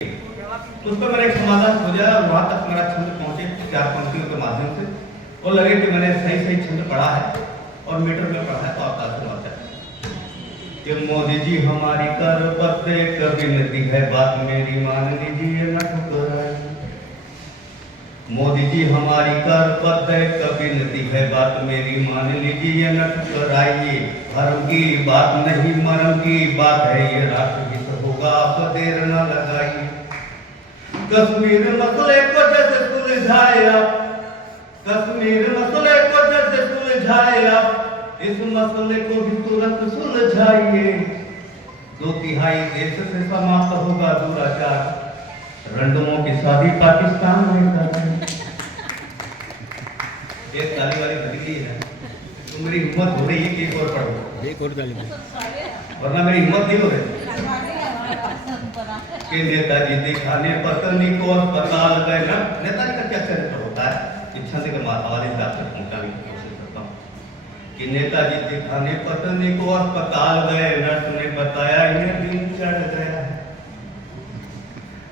उस पर मैंने एक समाधान खोजा और वहाँ तक मेरा छंद पहुँचे 4 पंक्तियों के माध्यम से और लगे कि मैंने सही छंद पढ़ा है और मीटर में पढ़ा है तो आपका आशीर्वाद है कि मोदी जी हमारी कर पत्ते कभी नती है बात मेरी मान लीजिए न ठुकराए। मोदी जी हमारी कर पत्ते कभी नती है बात मेरी मान लीजिए न ठुकराइए। धर्म की बात नहीं मर्म की बात है ये राष्ट्रहित होगा आप देर न लगाइए। कश्मीर मसले को जैसे सुलझाया, कश्मीर मसले को जैसे सुलझाया, इस मसले को भी तुरंत सुलझाइए। 2/3 देश से समाप्त होगा दुराचार, रंडुमों की शादी पाकिस्तान में करें। एक ताली वाली बदली है तो मेरी हिम्मत हो रही है कि एक और पढ़ो, एक और ताली, वरना मेरी हिम्मत नहीं हो रही कि नेताजी दिखाने पत्नी को अस्पताल गए ना। नेताजी का क्या चरित्र होता है इच्छा से हवाले से आपसे पहुंचाने की कोशिश करता हूँ कि नेताजी दिखाने पत्नी को अस्पताल गए, नर्स ने बताया इन्हें दिन चढ़ गया है।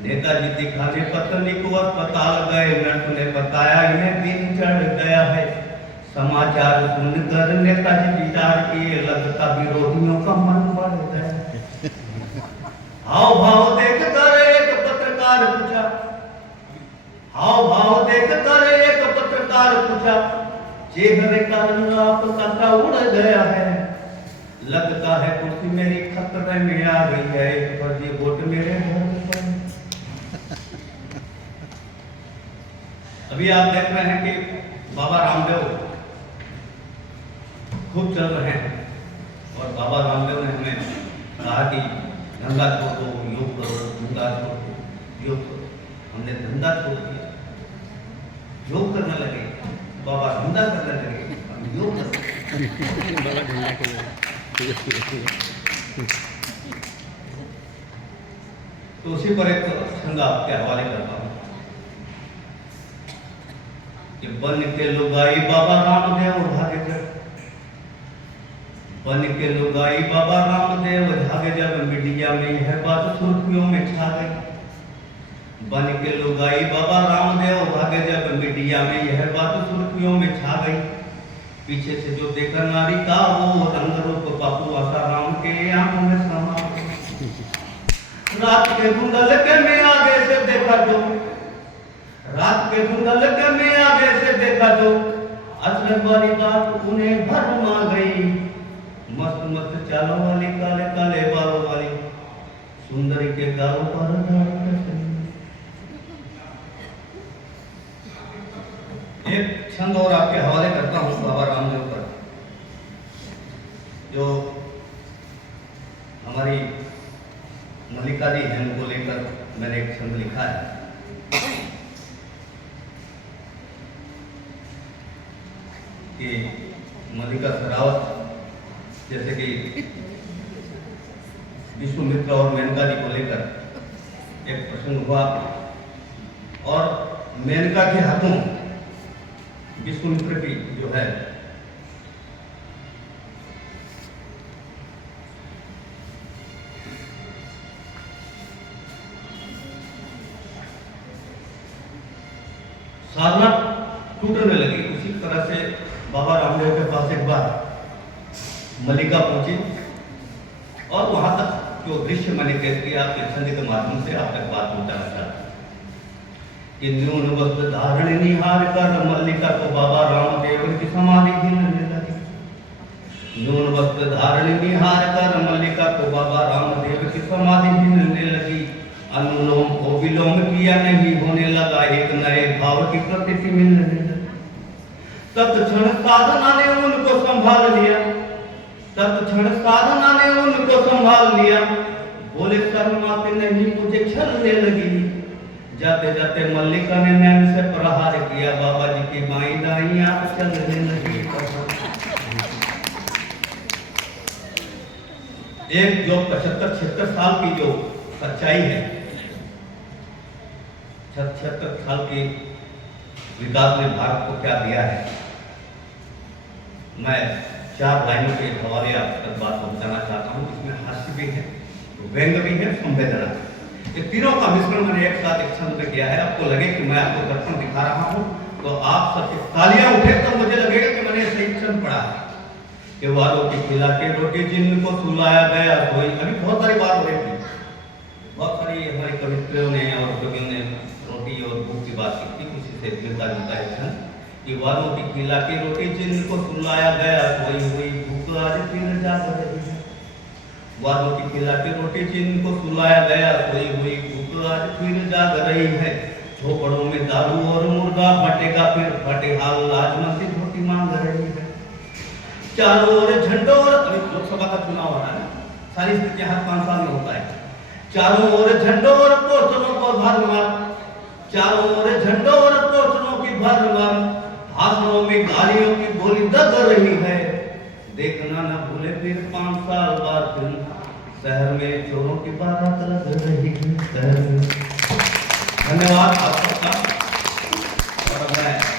नेताजी दिखाने पत्नी को अस्पताल गए, नर्स ने बताया इन्हें दिन चढ़ गया है। समाचार सुनकर नेताजी विचार किए, लगता विरोधियों का मन बढ़ गया। हाव भाव देखकर एक पत्रकार पूछा, हाव भाव देखकर एक पत्रकार पूछा, चेहरे का रंग आपका उड़ गया है। लगता है कुर्सी मेरी खतरे में आ गई है, एक फर्जी वोट मेरे घर पर। अभी आप देख रहे हैं कि बाबा रामदेव खूब चल रहे हैं और बाबा रामदेव ने हमें कहा कि धंधा छोड़ दो, योग करो, धंधा छोड़ दो, योग करो। हमने धंधा छोड़ दिया, योग करने लगे। बाबा धंधा करने लगे, हम योग तो उसी पर एक छंद आपके हवाले करता हूँ कि बन के लुगाई बाबा रामदेव भागे जब, बन के लुगाई बाबा रामदेव भागे जब, मीडिया में यह बात सुर्खियों में छा गई। बन के लुगाई बाबा रामदेव भागे जब, मीडिया में यह बात सुर्खियों में छा गई। पीछे से जो देखा नारी का वो रंग रूप बापू आसाराम के आंखों में समा गई। रात के धुंधल के में आगे से देखा जो, रात के धुंधल के में आगे से देखा जो, अजनब वाली बात उन्हें भरमा गई। मस्त मस्त चालों वाली, काले काले बालों वाली, सुंदरी के गालों पर एक छंद और आपके हवाले करता हूँ बाबा रामदेव पर, जो हमारी मल्लिका जी हैं उनको लेकर मैंने एक छंद लिखा है कि मल्लिका शेरावत जैसे कि विश्वामित्र और मेनका जी को लेकर एक प्रसंग हुआ और मेनका के हाथों विश्वामित्र की जो है साधना टूटने लगी। उसी तरह से बाबा रामदेव के पास एक बार मल्लिका पहुंची और वहां तक जो दृश्य मैंने कैद किया आपके छंद के माध्यम से आप तक बात पहुंचाना चाहता कि न्यून वस्त्र धारण निहार कर मल्लिका को बाबा रामदेव की समाधि हिलने लगी। न्यून वस्त्र धारण निहार कर मल्लिका को बाबा रामदेव की समाधि हिलने लगी। अनुलोम को विलोम किया नहीं होने लगा, एक नए भाव की प्रतीति मिलने लगी। तत्क्षण साधना ने उनको संभाल लिया, तत्क्षण साधना ने उनको संभाल लिया। बोले शर्माते नहीं मुझे छलने लगी। जाते जाते मल्लिका ने नैन से प्रहार किया, बाबा जी की बाईं दाईं आंख चलने लगी। एक जो 75-76 साल की जो सच्चाई है, 76 साल के विकास ने भारत को क्या दिया है, मैं 4 लाइनों के हवाले आप तक बात पहुंचाना चाहता हूँ। इसमें हास्य भी है, व्यंग भी है, संवेदना। ये तीनों का मिश्रण मैंने एक साथ एक छंद में किया है। आपको लगे कि मैं आपको दर्पण दिखा रहा हूँ तो आप सबके तालियां उठे तो मुझे लगेगा कि मैंने सही छंद पढ़ा है। कि वालों की खिला के रोटी जिनको सुलाया गया कोई, अभी बहुत सारी बात हो रही थी, बहुत सारी हमारी कवित्रियों ने और कवियों ने रोटी और भूख की बात की थी, उसी से मिलता जुलता है छंद कि वालों की खिला के रोटी जिनको सुलाया गया कोई हुई भूख आज फिर जाग रही है। वालों की खिला के रोटी जिनको सुलाया गया कोई हुई भूख आज फिर जाग रही है। झोपड़ों में दारू और मुर्गा फटेगा फिर फटे हाल लाजमंदी रोटी मांग रही है। चारों ओर झंडों और अभी लोकसभा का चुनाव हो रहा है, सारी स्थितियां हर 5 साल में होता है। चारों ओर झंडों और पोस्टरों को भरमार, चारों ओर झंडों और पोस्टरों की भरमार, भाषणों में गालियों की गोली दग रही है। देखना न भूले फिर 5 साल बाद फिर शहर में चोरों की बारात लग रही है। धन्यवाद आप सबका।